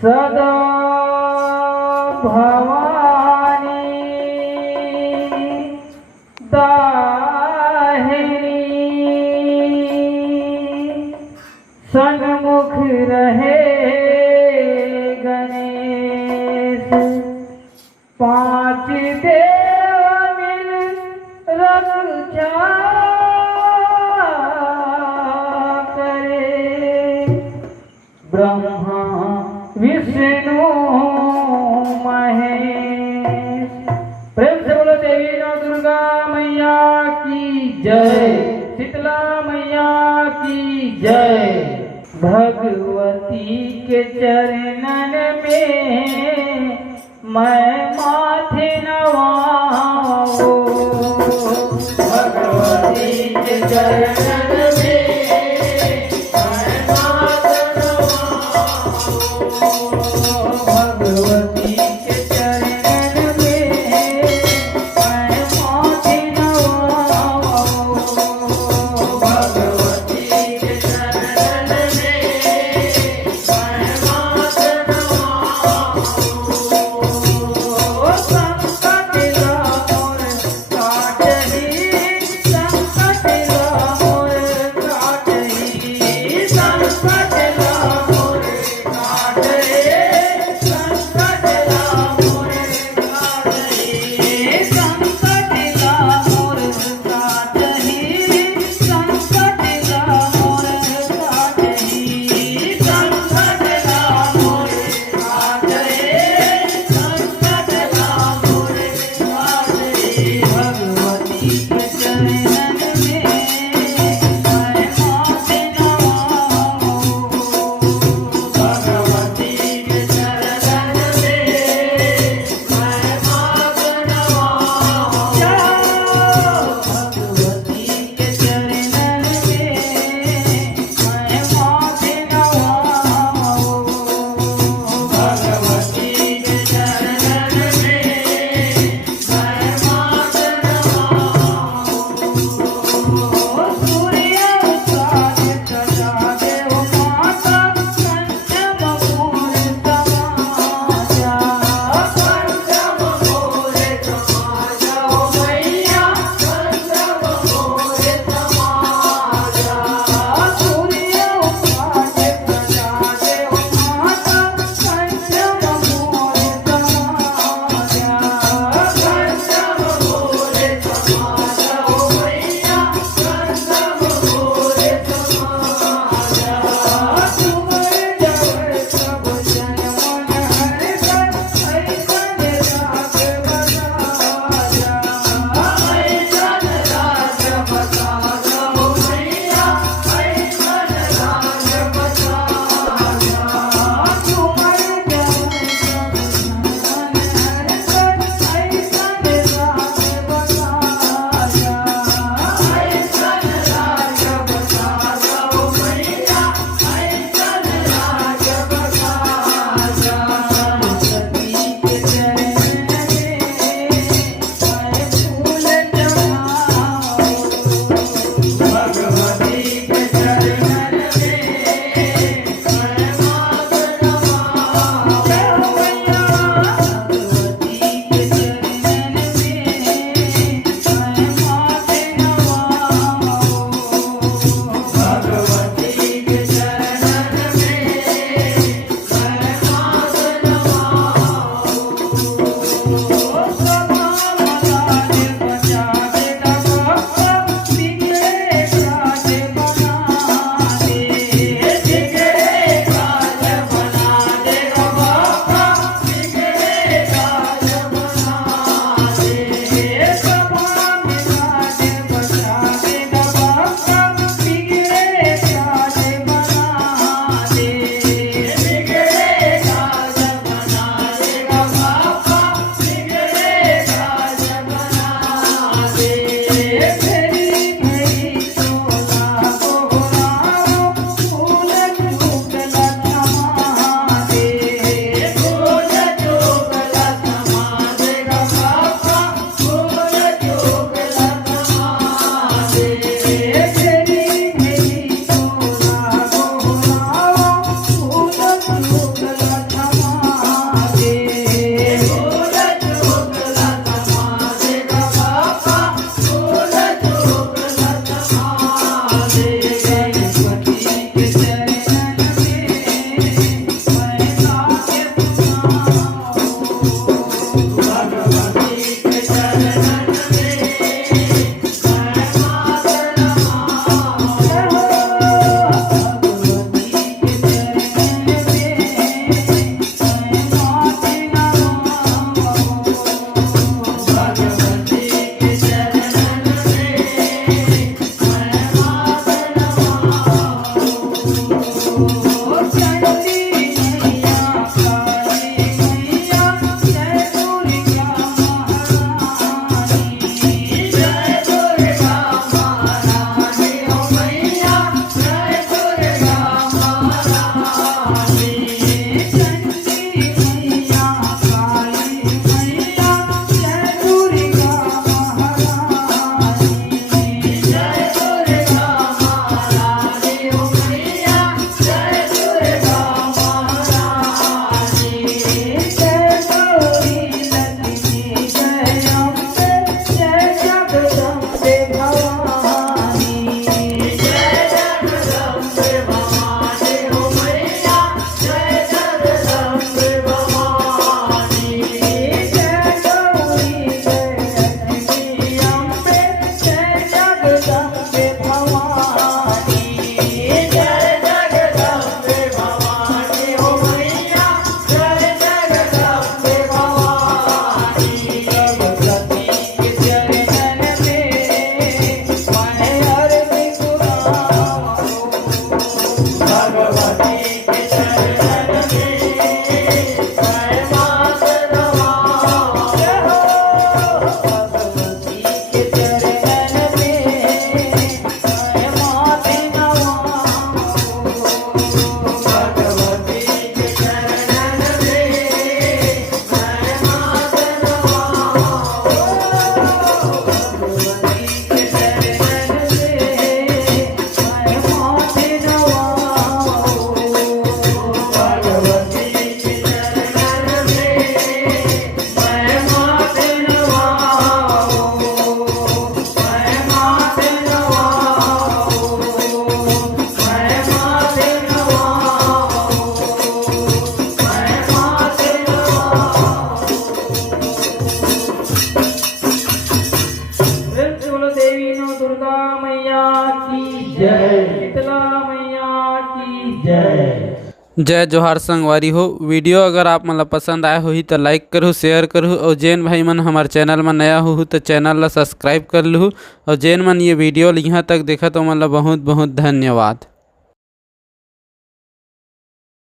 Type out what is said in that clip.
सदा भवानी दाहिनी सन्मुख रहे गणेश। पांच देव मिल रक्षा करे, ब्रह्मा विष्णु महेश। प्रेम से बोलो देवी नौ दुर्गा मैया की जय, शीतला मैया की जय। भगवती के चरणन में मैं माथे नवाऊं, भगवती के चरणन में मैं माथे नवाऊं, भगवती के चरणन में मैं माथे नवाऊं, भगवती के चरणन में मैं माथे नवाऊं। संकट मोर काटही, संकट मोर काटही, संकट मोर काटही, संकट जय जोहार संगवारी हो। वीडियो अगर आप मतलब पसंद आए होही तो लाइक करूँ, शेयर करूँ और जैन भाई मन हमारे चैनल में नया हो तो चैनल ला सब्सक्राइब कर लूँ और जैन मन ये वीडियो यहाँ तक देखा तो मतलब बहुत बहुत धन्यवाद।